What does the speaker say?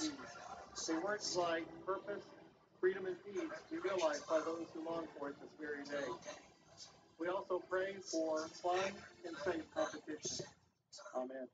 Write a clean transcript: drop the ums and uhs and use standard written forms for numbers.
peace. Say words like purpose, freedom, and peace be realized by those who long for it this very day. We also pray for fun and safe competition. Amen.